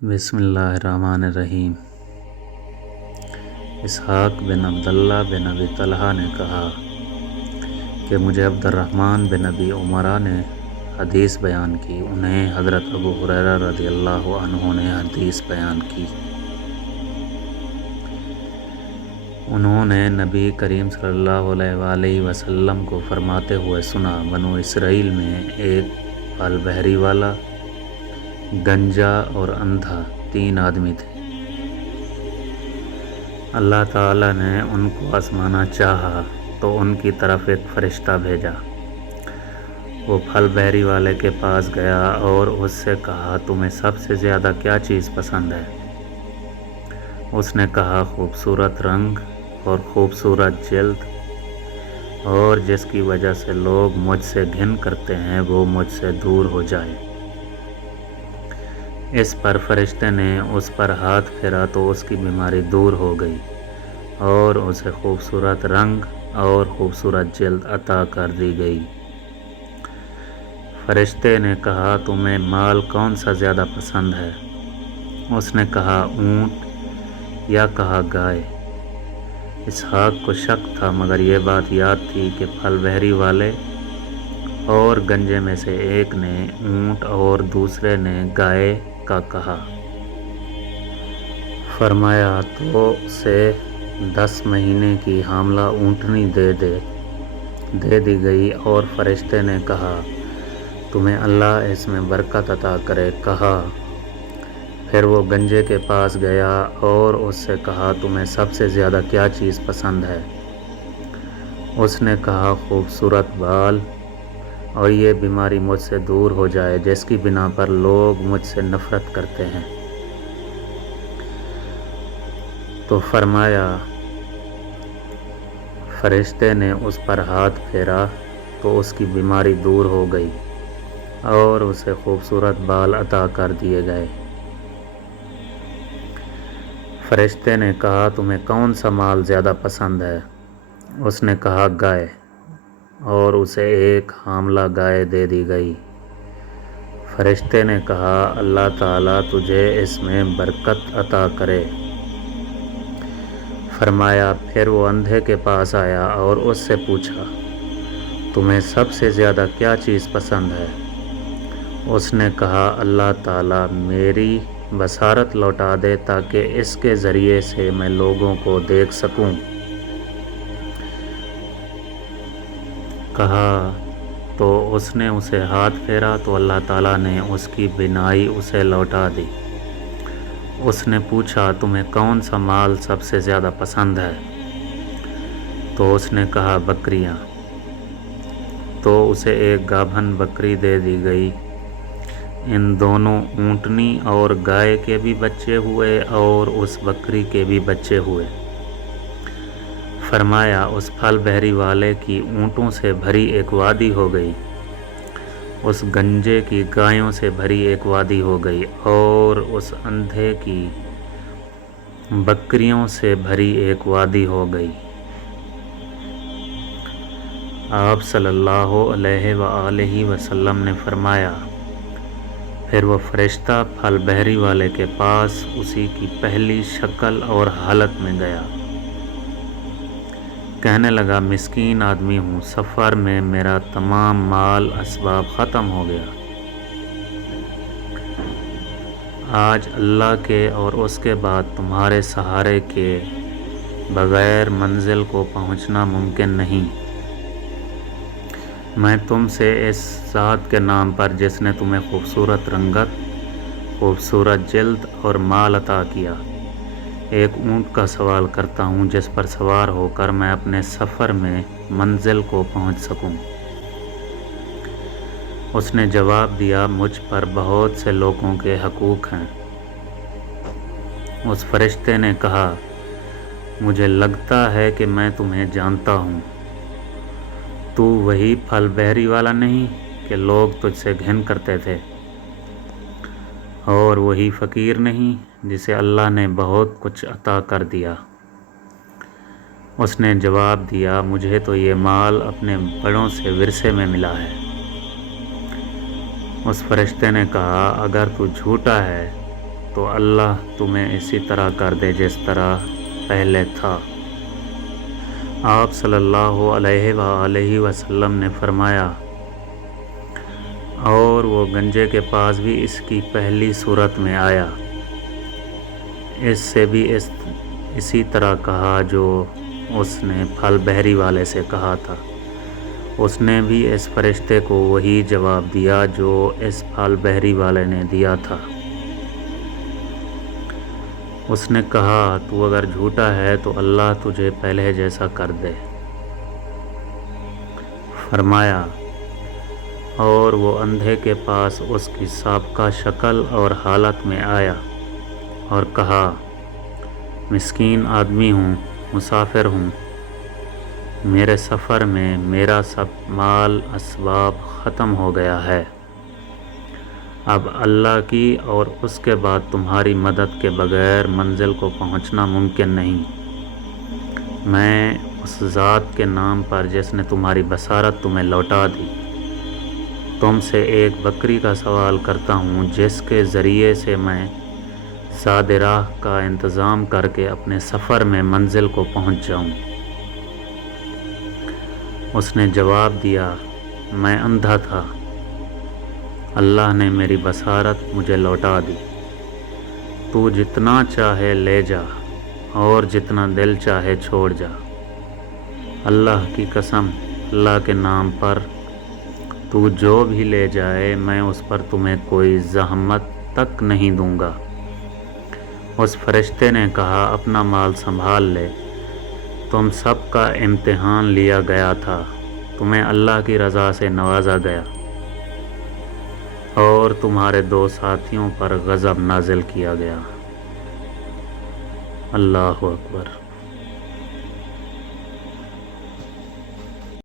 بسم اللہ الرحمن الرحیم۔ اسحاق بن عبداللہ بن ابی طلحہ نے کہا کہ مجھے عبد الرحمن بن ابی عمرہ نے حدیث بیان کی، انہیں حضرت ابو ہریرہ رضی اللہ عنہ نے حدیث بیان کی۔ انہوں نے نبی کریم صلی اللہ علیہ وآلہ وسلم کو فرماتے ہوئے سنا، بنو اسرائیل میں ایک پھل بحری والا، گنجا اور اندھا 3 آدمی تھے۔ اللہ تعالیٰ نے ان کو آزمانا چاہا تو ان کی طرف ایک فرشتہ بھیجا۔ وہ پھل بحری والے کے پاس گیا اور اس سے کہا، تمہیں سب سے زیادہ کیا چیز پسند ہے؟ اس نے کہا، خوبصورت رنگ اور خوبصورت جلد، اور جس کی وجہ سے لوگ مجھ سے گھن کرتے ہیں وہ مجھ سے دور ہو جائے۔ اس پر فرشتے نے اس پر ہاتھ پھیرا تو اس کی بیماری دور ہو گئی اور اسے خوبصورت رنگ اور خوبصورت جلد عطا کر دی گئی۔ فرشتے نے کہا، تمہیں مال کون سا زیادہ پسند ہے؟ اس نے کہا، اونٹ، یا کہا گائے۔ اسحاق کو شک تھا، مگر یہ بات یاد تھی کہ پھل بحری والے اور گنجے میں سے ایک نے اونٹ اور دوسرے نے گائے کا کہا۔ فرمایا، تو اسے 10 مہینے کی حاملہ اونٹنی دے دی گئی، اور فرشتے نے کہا، تمہیں اللہ اس میں برکت عطا کرے۔ کہا، پھر وہ گنجے کے پاس گیا اور اس سے کہا، تمہیں سب سے زیادہ کیا چیز پسند ہے؟ اس نے کہا، خوبصورت بال، اور یہ بیماری مجھ سے دور ہو جائے جس کی بنا پر لوگ مجھ سے نفرت کرتے ہیں۔ تو فرمایا، فرشتے نے اس پر ہاتھ پھیرا تو اس کی بیماری دور ہو گئی اور اسے خوبصورت بال عطا کر دیے گئے۔ فرشتے نے کہا، تمہیں کون سا مال زیادہ پسند ہے؟ اس نے کہا، گائے، اور اسے ایک حاملہ گائے دے دی گئی۔ فرشتے نے کہا، اللہ تعالیٰ تجھے اس میں برکت عطا کرے۔ فرمایا، پھر وہ اندھے کے پاس آیا اور اس سے پوچھا، تمہیں سب سے زیادہ کیا چیز پسند ہے؟ اس نے کہا، اللہ تعالیٰ میری بصارت لوٹا دے تاکہ اس کے ذریعے سے میں لوگوں کو دیکھ سکوں۔ کہا، تو اس نے اسے ہاتھ پھیرا تو اللہ تعالیٰ نے اس کی بینائی اسے لوٹا دی۔ اس نے پوچھا، تمہیں کون سا مال سب سے زیادہ پسند ہے؟ تو اس نے کہا، بکریاں۔ تو اسے ایک گابھن بکری دے دی گئی۔ ان دونوں اونٹنی اور گائے کے بھی بچے ہوئے اور اس بکری کے بھی بچے ہوئے۔ فرمایا، اس پھل بحری والے کی اونٹوں سے بھری ایک وادی ہو گئی، اس گنجے کی گایوں سے بھری ایک وادی ہو گئی، اور اس اندھے کی بکریوں سے بھری ایک وادی ہو گئی۔ آپ صلی اللہ علیہ وآلہ وسلم نے فرمایا، پھر وہ فرشتہ پھل بحری والے کے پاس اسی کی پہلی شکل اور حالت میں گیا۔ کہنے لگا، مسکین آدمی ہوں، سفر میں میرا تمام مال اسباب ختم ہو گیا۔ آج اللہ کے اور اس کے بعد تمہارے سہارے کے بغیر منزل کو پہنچنا ممکن نہیں۔ میں تم سے اس ذات کے نام پر جس نے تمہیں خوبصورت رنگت، خوبصورت جلد اور مال عطا کیا، ایک اونٹ کا سوال کرتا ہوں جس پر سوار ہو کر میں اپنے سفر میں منزل کو پہنچ سکوں۔ اس نے جواب دیا، مجھ پر بہت سے لوگوں کے حقوق ہیں۔ اس فرشتے نے کہا، مجھے لگتا ہے کہ میں تمہیں جانتا ہوں۔ تو وہی پھل بحری والا نہیں کہ لوگ تجھ سے گھن کرتے تھے، اور وہی فقیر نہیں جسے اللہ نے بہت کچھ عطا کر دیا؟ اس نے جواب دیا، مجھے تو یہ مال اپنے بڑوں سے ورثے میں ملا ہے۔ اس فرشتے نے کہا، اگر تو جھوٹا ہے تو اللہ تمہیں اسی طرح کر دے جس طرح پہلے تھا۔ آپ صلی اللہ علیہ وآلہ وسلم نے فرمایا، اور وہ گنجے کے پاس بھی اس کی پہلی صورت میں آیا، اس سے بھی اسی طرح کہا جو اس نے پھل بحری والے سے کہا تھا۔ اس نے بھی اس فرشتے کو وہی جواب دیا جو اس پھل بحری والے نے دیا تھا۔ اس نے کہا، تو اگر جھوٹا ہے تو اللہ تجھے پہلے جیسا کر دے۔ فرمایا، اور وہ اندھے کے پاس اس کی سابقہ شکل اور حالت میں آیا اور کہا، مسکین آدمی ہوں، مسافر ہوں، میرے سفر میں میرا سب مال اسباب ختم ہو گیا ہے، اب اللہ کی اور اس کے بعد تمہاری مدد کے بغیر منزل کو پہنچنا ممکن نہیں۔ میں اس ذات کے نام پر جس نے تمہاری بصارت تمہیں لوٹا دی، تم سے ایک بکری کا سوال کرتا ہوں جس کے ذریعے سے میں زاد راہ کا انتظام کر کے اپنے سفر میں منزل کو پہنچ جاؤں۔ اس نے جواب دیا، میں اندھا تھا، اللہ نے میری بصارت مجھے لوٹا دی۔ تو جتنا چاہے لے جا اور جتنا دل چاہے چھوڑ جا، اللہ کی قسم، اللہ کے نام پر تو جو بھی لے جائے میں اس پر تمہیں کوئی زحمت تک نہیں دوں گا۔ اس فرشتے نے کہا، اپنا مال سنبھال لے، تم سب کا امتحان لیا گیا تھا، تمہیں اللہ کی رضا سے نوازا گیا اور تمہارے 2 ساتھیوں پر غضب نازل کیا گیا۔ اللہ اکبر۔